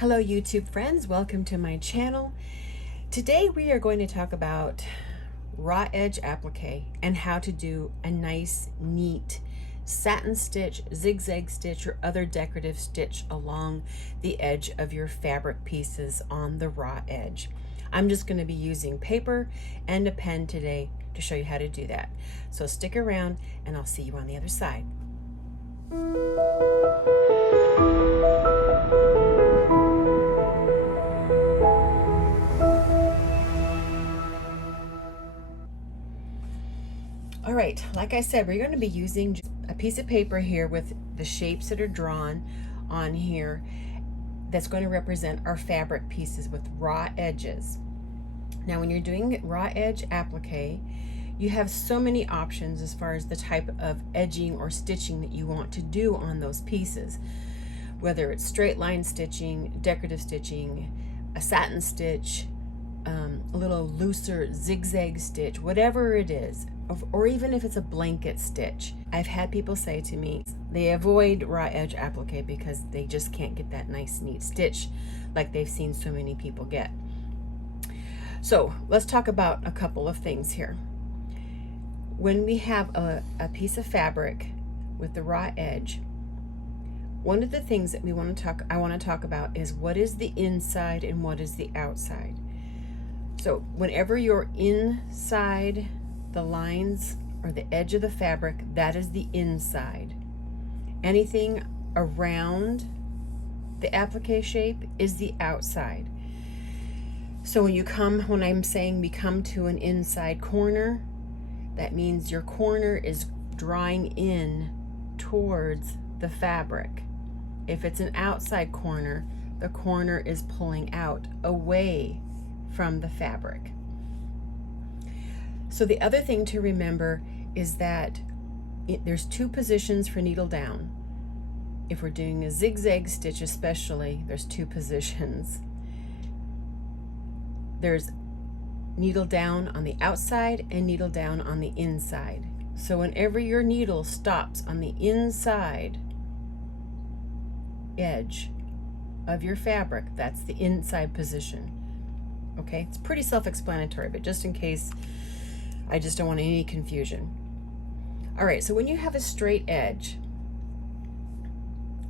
Hello YouTube friends, welcome to my channel. Today we are going to talk about raw edge applique and how to do a nice neat satin stitch, zigzag stitch, or other decorative stitch along the edge of your fabric pieces on the raw edge. I'm just going to be using paper and a pen today to show you how to do that. So stick around and I'll see you on the other side. All right, like I said, we're going to be using a piece of paper here with the shapes that are drawn on here that's going to represent our fabric pieces with raw edges. Now, when you're doing raw edge applique, you have so many options as far as the type of edging or stitching that you want to do on those pieces, whether it's straight line stitching, decorative stitching, a satin stitch, a little looser zigzag stitch, whatever it is, or even if it's a blanket stitch. I've had people say to me they avoid raw edge applique because they just can't get that nice neat stitch like they've seen so many people get. So let's talk about a couple of things here. When we have a piece of fabric with the raw edge, one of the things that I want to talk about is what is the inside and what is the outside. So whenever you're inside the lines or the edge of the fabric, that is the inside. Anything around the applique shape is the outside. So when I'm saying we come to an inside corner, that means your corner is drawing in towards the fabric. If it's an outside corner, the corner is pulling out away from the fabric. So the other thing to remember is that there's two positions for needle down. If we're doing a zigzag stitch especially, there's two positions. There's needle down on the outside and needle down on the inside. So whenever your needle stops on the inside edge of your fabric, that's the inside position. Okay, it's pretty self-explanatory, but just in case, I just don't want any confusion. All right, so when you have a straight edge,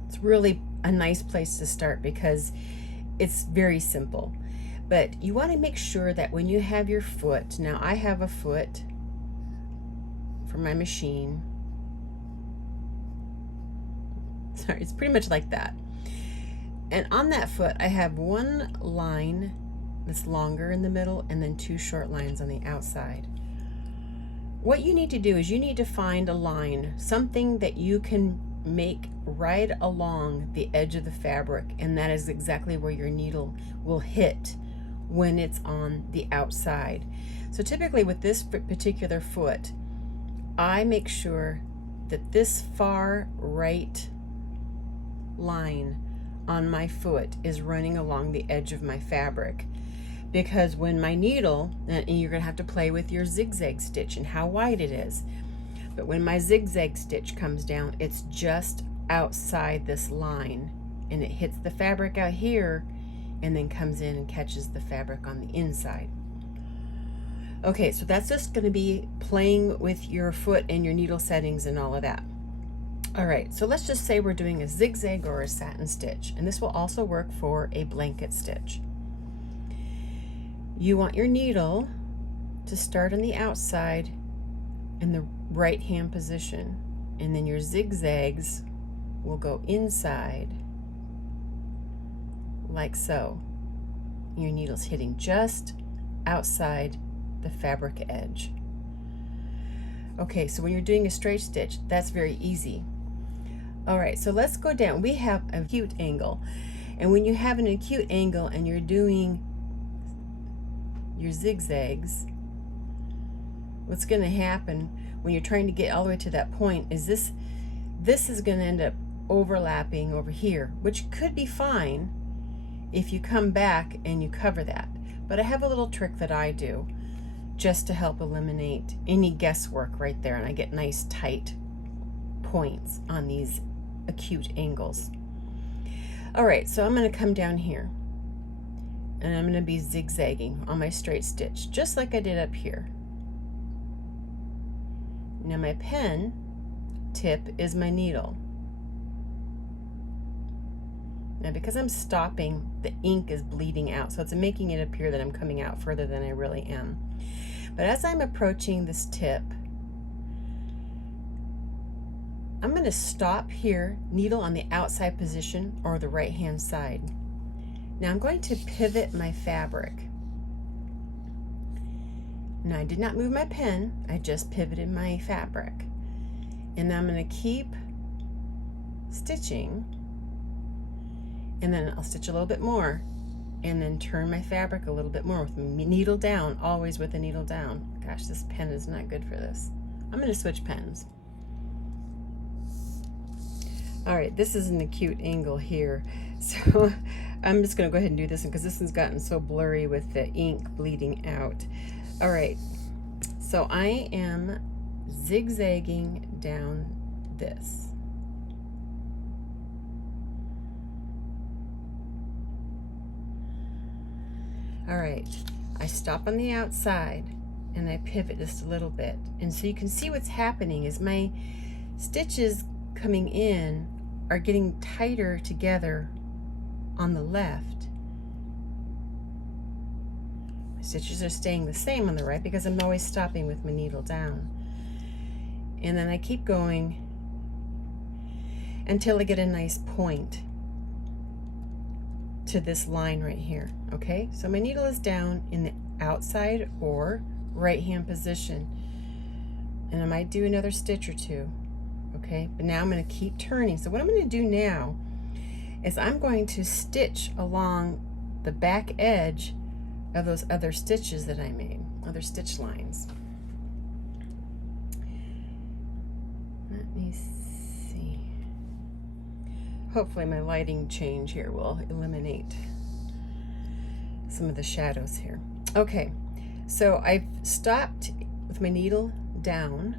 it's really a nice place to start because it's very simple. But you want to make sure that when you have your foot, now I have a foot from my machine. Sorry, it's pretty much like that. And on that foot, I have one line that's longer in the middle and then two short lines on the outside. What you need to do is you need to find a line, something that you can make right along the edge of the fabric, and that is exactly where your needle will hit when it's on the outside. So typically with this particular foot, I make sure that this far right line on my foot is running along the edge of my fabric, because when my needle, and you're going to have to play with your zigzag stitch and how wide it is, but when my zigzag stitch comes down, it's just outside this line and it hits the fabric out here and then comes in and catches the fabric on the inside. Okay, so that's just going to be playing with your foot and your needle settings and all of that. All right, so let's just say we're doing a zigzag or a satin stitch, and this will also work for a blanket stitch. You want your needle to start on the outside in the right hand position, and then your zigzags will go inside like so. Your needle's hitting just outside the fabric edge. Okay, so when you're doing a straight stitch, that's very easy. All right, so let's go down. We have an acute angle, and when you have an acute angle and you're doing your zigzags, what's going to happen when you're trying to get all the way to that point is this is going to end up overlapping over here, which could be fine if you come back and you cover that. But I have a little trick that I do just to help eliminate any guesswork right there, and I get nice tight points on these acute angles. All right, so I'm going to come down here and I'm going to be zigzagging on my straight stitch, just like I did up here. Now my pen tip is my needle. Now because I'm stopping, the ink is bleeding out, so it's making it appear that I'm coming out further than I really am. But as I'm approaching this tip, I'm going to stop here, needle on the outside position or the right hand side. Now I'm going to pivot my fabric. Now I did not move my pen, I just pivoted my fabric. And I'm going to keep stitching, and then I'll stitch a little bit more, and then turn my fabric a little bit more with my needle down, always with the needle down. Gosh, this pen is not good for this. I'm going to switch pens. All right, this is an acute angle here, so I'm just going to go ahead and do this one because this one's gotten so blurry with the ink bleeding out. All right, so I am zigzagging down this. All right, I stop on the outside and I pivot just a little bit. And so you can see what's happening is my stitches coming in are getting tighter together on the left. My stitches are staying the same on the right because I'm always stopping with my needle down. And then I keep going until I get a nice point to this line right here. Okay, so my needle is down in the outside or right hand position, and I might do another stitch or two. Okay, but now I'm going to keep turning. So what I'm going to do now is I'm going to stitch along the back edge of those other stitches that I made, other stitch lines. Let me see. Hopefully my lighting change here will eliminate some of the shadows here. Okay, so I've stopped with my needle down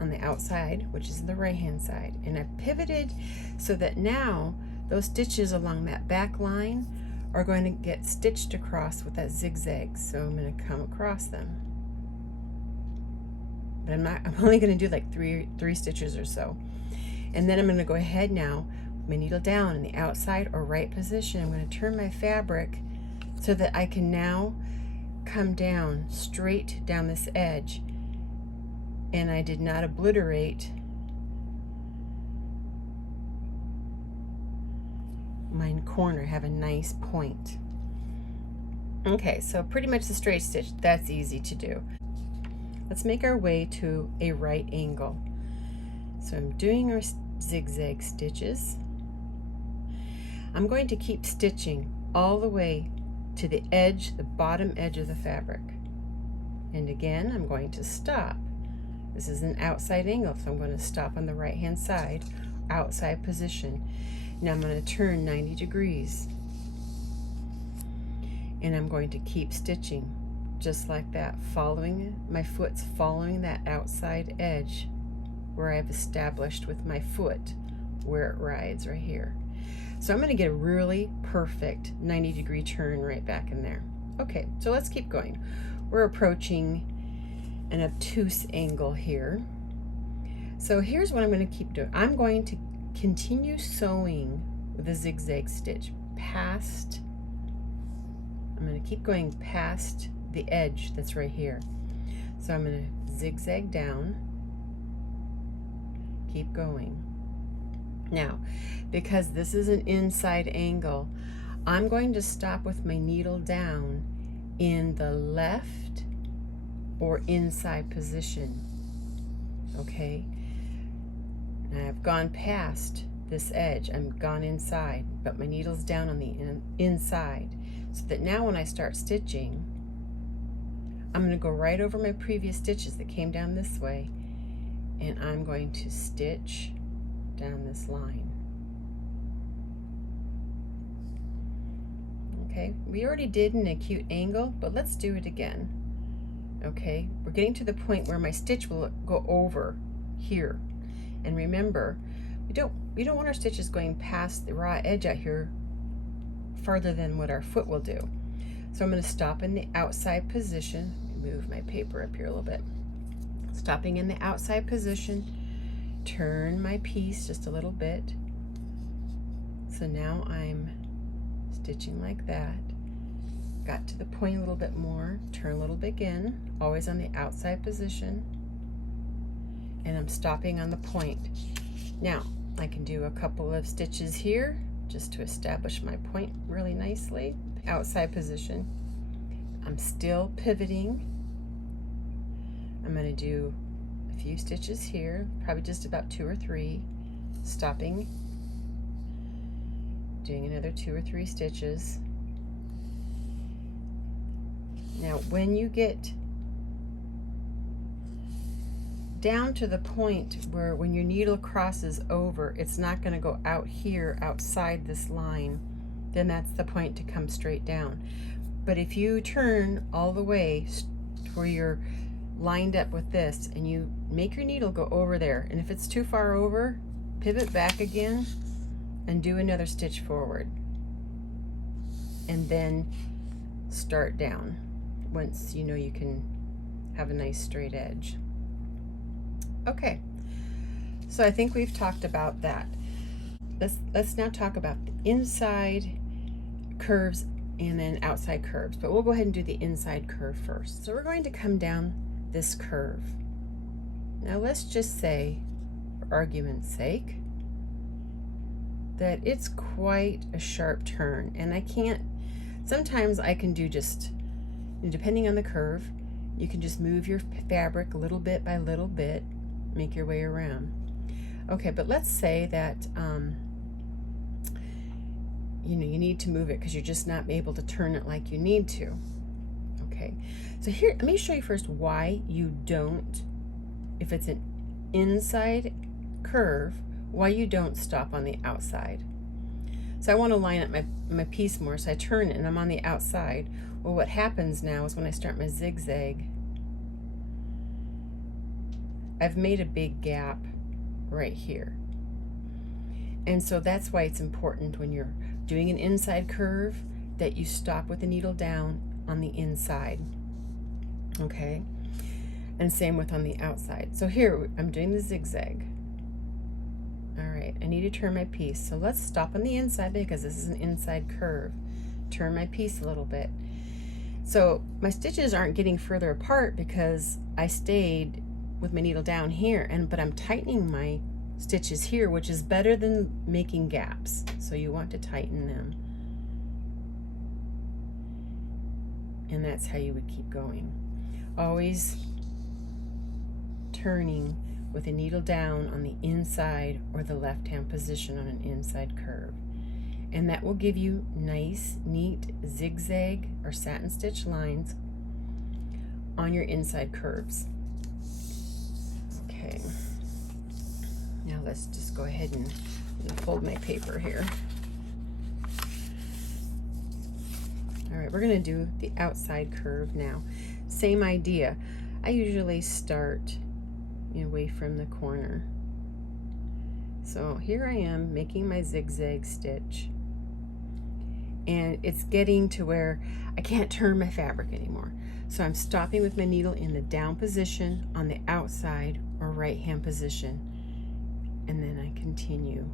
on the outside, which is the right hand side, and I've pivoted so that now those stitches along that back line are going to get stitched across with that zigzag. So I'm going to come across them, but I'm only going to do like three stitches or so, and then I'm going to go ahead now with my needle down in the outside or right position. I'm going to turn my fabric so that I can now come down straight down this edge, and I did not obliterate my corner, have a nice point. Okay, so pretty much the straight stitch, that's easy to do. Let's make our way to a right angle. So I'm doing our zigzag stitches. I'm going to keep stitching all the way to the edge, the bottom edge of the fabric. And again, I'm going to stop. This is an outside angle, so I'm going to stop on the right hand side, outside position. Now I'm going to turn 90 degrees. And I'm going to keep stitching just like that, following, my foot's following that outside edge where I've established with my foot where it rides right here. So I'm going to get a really perfect 90-degree turn right back in there. Okay, so let's keep going. We're approaching an obtuse angle here. So here's what I'm going to keep doing. I'm going to continue sewing with a zigzag stitch past, I'm going to keep going past the edge that's right here. So I'm going to zigzag down, keep going. Now, because this is an inside angle, I'm going to stop with my needle down in the left or inside position. Okay, and I've gone past this edge, I'm gone inside, but my needle's down on the inside, so that now when I start stitching, I'm going to go right over my previous stitches that came down this way, and I'm going to stitch down this line. Okay, we already did an acute angle, but let's do it again. Okay, we're getting to the point where my stitch will go over here, and remember, We don't want our stitches going past the raw edge out here farther than what our foot will do. So I'm going to stop in the outside position. Let me move my paper up here a little bit. Stopping in the outside position, turn my piece just a little bit. So now I'm stitching like that. Got to the point a little bit more, turn a little bit again, always on the outside position, and I'm stopping on the point. Now I can do a couple of stitches here just to establish my point really nicely. Outside position. I'm still pivoting. I'm going to do a few stitches here, probably just about 2 or 3, stopping, doing another 2 or 3 stitches. Now when you get down to the point where when your needle crosses over, it's not going to go out here outside this line, then that's the point to come straight down. But if you turn all the way where you're lined up with this and you make your needle go over there, and if it's too far over, pivot back again and do another stitch forward, and then start down once you know you can have a nice straight edge. Okay, so I think we've talked about that. Let's now talk about the inside curves and then outside curves, but we'll go ahead and do the inside curve first. So we're going to come down this curve. Now let's just say, for argument's sake, that it's quite a sharp turn, and sometimes I can do just, depending on the curve, you can just move your fabric little bit by little bit, make your way around. Okay, but let's say that you need to move it because you're just not able to turn it like you need to. Okay, so here, let me show you first why you don't, if it's an inside curve, why you don't stop on the outside. So I want to line up my piece more, so I turn it and I'm on the outside. Well, what happens now is when I start my zigzag, I've made a big gap right here. And so that's why it's important when you're doing an inside curve that you stop with the needle down on the inside. Okay, and same with on the outside. So here I'm doing the zigzag. All right, I need to turn my piece, so let's stop on the inside because this is an inside curve. Turn my piece a little bit. So my stitches aren't getting further apart because I stayed with my needle down here, but I'm tightening my stitches here, which is better than making gaps. So you want to tighten them. And that's how you would keep going. Always turning with a needle down on the inside or the left-hand position on an inside curve. And that will give you nice, neat zigzag or satin stitch lines on your inside curves. Okay. Now let's just go ahead and fold my paper here. All right, we're going to do the outside curve now. Same idea. I usually start away from the corner. So here I am making my zigzag stitch, and it's getting to where I can't turn my fabric anymore. So I'm stopping with my needle in the down position on the outside or right hand position, and then I continue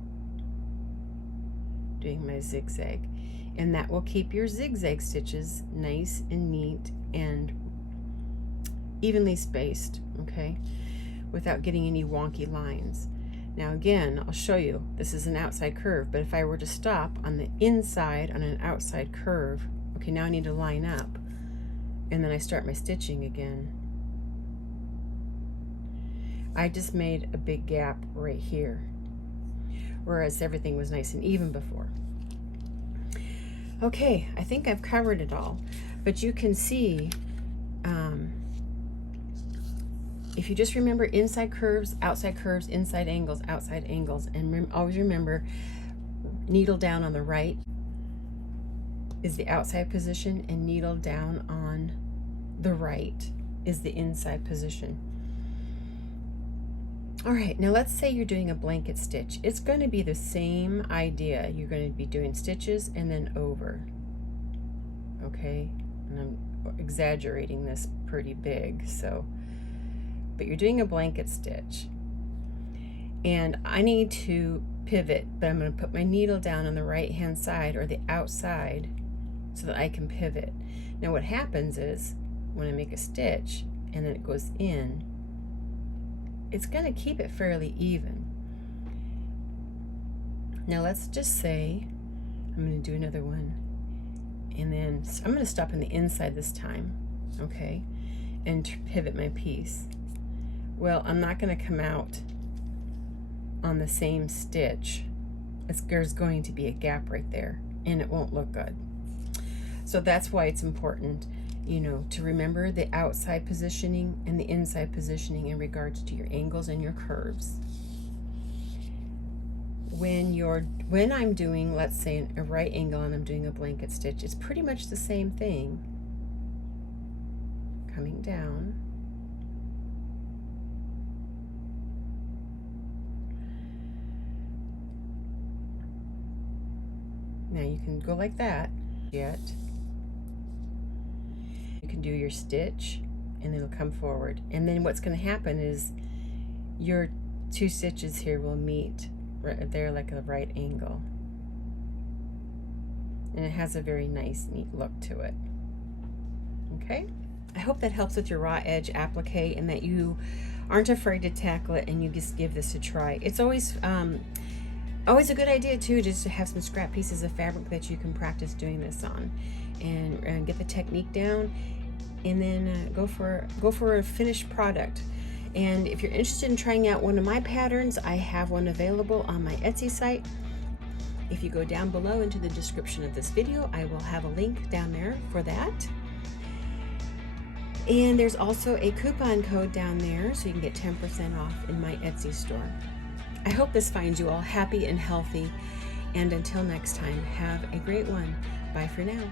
doing my zigzag, and that will keep your zigzag stitches nice and neat and evenly spaced, okay, without getting any wonky lines. Now again, I'll show you, this is an outside curve, but if I were to stop on the inside on an outside curve, okay, now I need to line up, and then I start my stitching again. I just made a big gap right here, whereas everything was nice and even before. Okay, I think I've covered it all, but you can see, if you just remember inside curves, inside angles, outside angles, and always remember needle down on the right is the outside position, and needle down on the right is the inside position. All right, now let's say you're doing a blanket stitch. It's going to be the same idea. You're going to be doing stitches and then over. Okay, and I'm exaggerating this pretty big, so, but you're doing a blanket stitch. And I need to pivot, but I'm going to put my needle down on the right hand side or the outside so that I can pivot. Now what happens is when I make a stitch and then it goes in, it's going to keep it fairly even. Now let's just say I'm going to do another one, and then so I'm going to stop on the inside this time, okay, and pivot my piece. Well, I'm not going to come out on the same stitch. There's going to be a gap right there and it won't look good. So that's why it's important, you know, to remember the outside positioning and the inside positioning in regards to your angles and your curves. When I'm doing, let's say, a right angle and I'm doing a blanket stitch, it's pretty much the same thing. Coming down. Now you can go like that. Yet you can do your stitch and it'll come forward, and then what's going to happen is your two stitches here will meet right there like a right angle, and it has a very nice neat look to it. Okay, I hope that helps with your raw edge applique and that you aren't afraid to tackle it and you just give this a try. It's always a good idea too, just to have some scrap pieces of fabric that you can practice doing this on, and get the technique down, and then go for a finished product. And if you're interested in trying out one of my patterns, I have one available on my Etsy site. If you go down below into the description of this video, I will have a link down there for that. And there's also a coupon code down there so you can get 10% off in my Etsy store. I hope this finds you all happy and healthy, and until next time, have a great one. Bye for now.